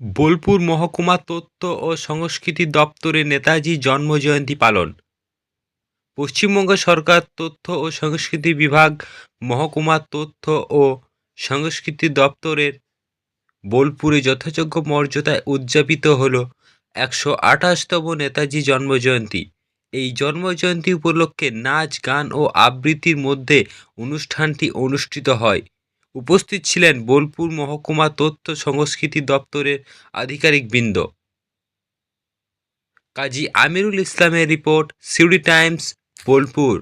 বোলপুর মহকুমা তথ্য ও সংস্কৃতি দপ্তরে নেতাজি জন্মজয়ন্তী পালন। পশ্চিমবঙ্গ সরকার তথ্য ও সংস্কৃতি বিভাগ মহকুমা তথ্য ও সংস্কৃতি দপ্তরের বোলপুরে যথাযোগ্য মর্যাদায় উদযাপিত হল 128তম নেতাজি জন্মজয়ন্তী। এই জন্মজয়ন্তী উপলক্ষে নাচ, গান ও আবৃত্তির মধ্যে অনুষ্ঠানটি অনুষ্ঠিত হয়। উপস্থিত ছিলেন বোলপুর মহকুমা তথ্য সংস্কৃতি দপ্তরের আধিকারিকবৃন্দ। কাজী আমিরুল ইসলামের রিপোর্ট, সিউড়ি টাইমস, বোলপুর।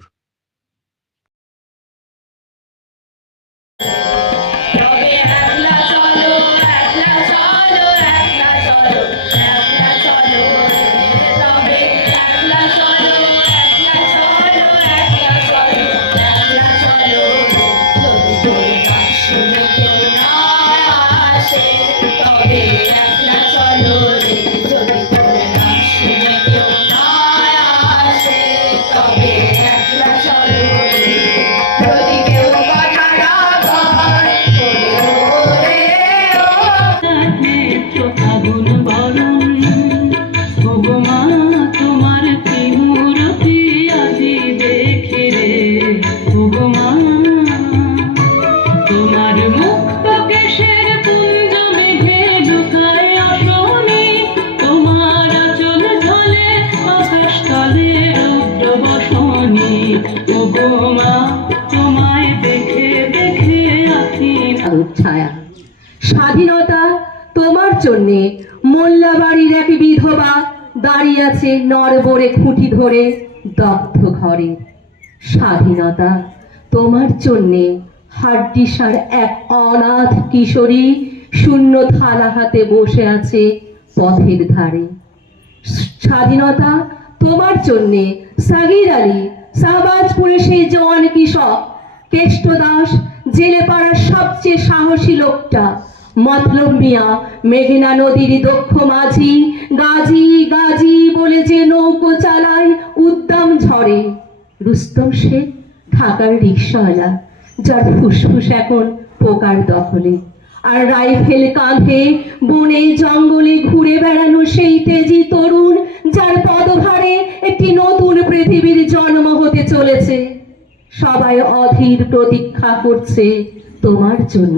ছায়া স্বাধীনতা তোমার জন্যে মোল্লাবাড়ির এক বিধবা দাঁড়িয়ে আছে নরবরে খুঁটি ধরে দগ্ধ ঘরে। স্বাধীনতা তোমার জন্যে হাড্ডিসার এক অনাথ কিশোরী শূন্য থালা হাতে বসে আছে পথের ধারে। স্বাধীনতা তোমার জন্যে সাগির আলী শাহবাজপুরে সেই জওয়ান কৃষক, কেষ্ট দাস জেলে পাড়ার সবচেয়ে সাহসী লোকটা, মতলব মিয়া মেঘনা নদীর দক্ষ মাঝি, গাজী গাজী বলে যে নৌকো চালায় উদ্দাম ঝড়ে, রুস্তম শেখ ঢাকার রিকশাওয়ালা যার ফুসফুস এখন পোকার দখলে, আর রাইফেল কাঁধে বনে জঙ্গলে ঘুরে বেড়ানো সেই তেজি তরুণ যার পদভারে একটি নতুন পৃথিবীর জন্ম হতে চলেছে। সবাই অধীর প্রতীক্ষা করছে তোমার জন্যে।